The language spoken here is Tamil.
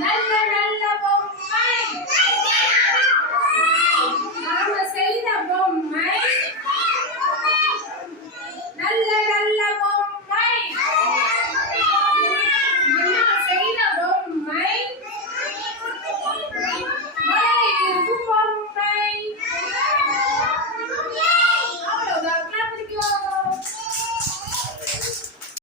நல்ல